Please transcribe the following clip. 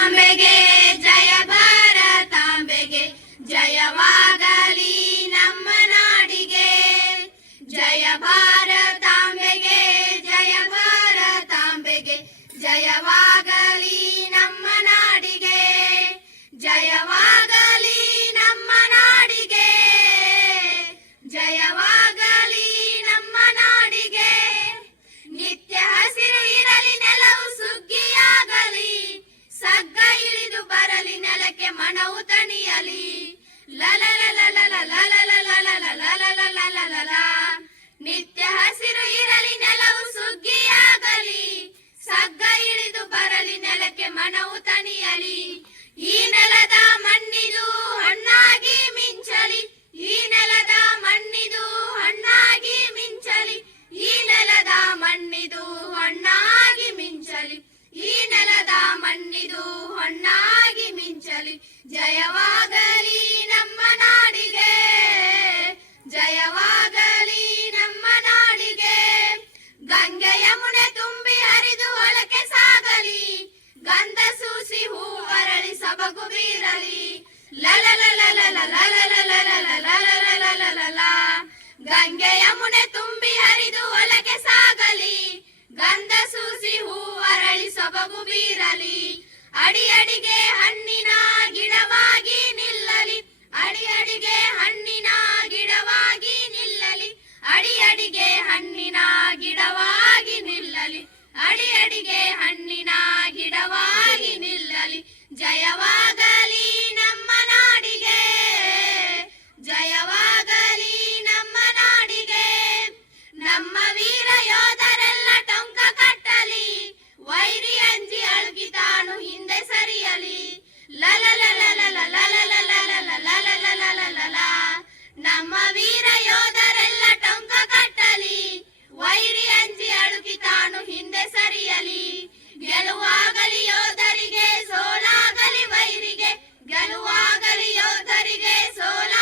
ಭಾರತಾಂಬೆಗೆ ಜಯ ಭಾರತಾಂಬೆಗೆ ಜಯವಾಗಲಿ ನಮ್ಮ ನಾಡಿಗೆ. ಜಯ ಭಾರತಾಂಬೆಗೆ ಜಯ ಭಾರತಾಂಬೆಗೆ ಜಯವಾಗಲಿ ಮನವು ಲ ಲಲಲಲಲಲಲಲಲಲಲಲಲಲಲಲಲ. ನಿತ್ಯ ಹಸಿರು ಇರಲಿ ನೆಲವು ಸುಗ್ಗಿಯಾಗಲಿ ಸಗ್ಗ ಇಳಿದು ಬರಲಿ ನೆಲಕ್ಕೆ ಮನವು ತಣಿಯಲಿ ಈ ನೆಲದ ಮಣ್ಣಿದು ಹಣ್ಣಾಗಿ ಮಿಂಚಲಿ ಈ ನೆಲದ ಮಣ್ಣಿದು ಹಣ್ಣಾಗಿ ಮಿಂಚಲಿ ಈ ನೆಲದ ಮಣ್ಣಿದು ಹಣ್ಣಾಗಿ ಮಿಂಚಲಿ ಈ ನೆಲದ ಮಣ್ಣಿದು ಜಯವಾಗಲಿ ನಮ್ಮ ನಾಡಿಗೆ. ಜಯವಾಗಲಿ ನಮ್ಮ ನಾಡಿಗೆ. ಗಂಗೆಯ ಮುನೆ ತುಂಬಿ ಹರಿದು ಒಳಕೆ ಸಾಗಲಿ. ಗಂಧ ಸೂಸಿ ಹೂ ಅರಳಿ ಸಬಗು ಬೀರಲಿ. ಲಲ ಗಂಗೆಯ ಮುನೆ ತುಂಬಿ ಹರಿದು ಒಳಗೆ ಸಾಗಲಿ. ಗಂಧ ಸೂಸಿ ಹೂ ಅರಳಿ ಸೊಬಗು ಬೀರಲಿ. ಅಡಿ ಅಡಿಗೆ ಅಡಿ ಅಡಿಗೆ ಹಣ್ಣಿನ ಗೆಲುವಾಗಲಿ ಯೋಧರಿಗೆ ಸೋಲಾಗಲಿ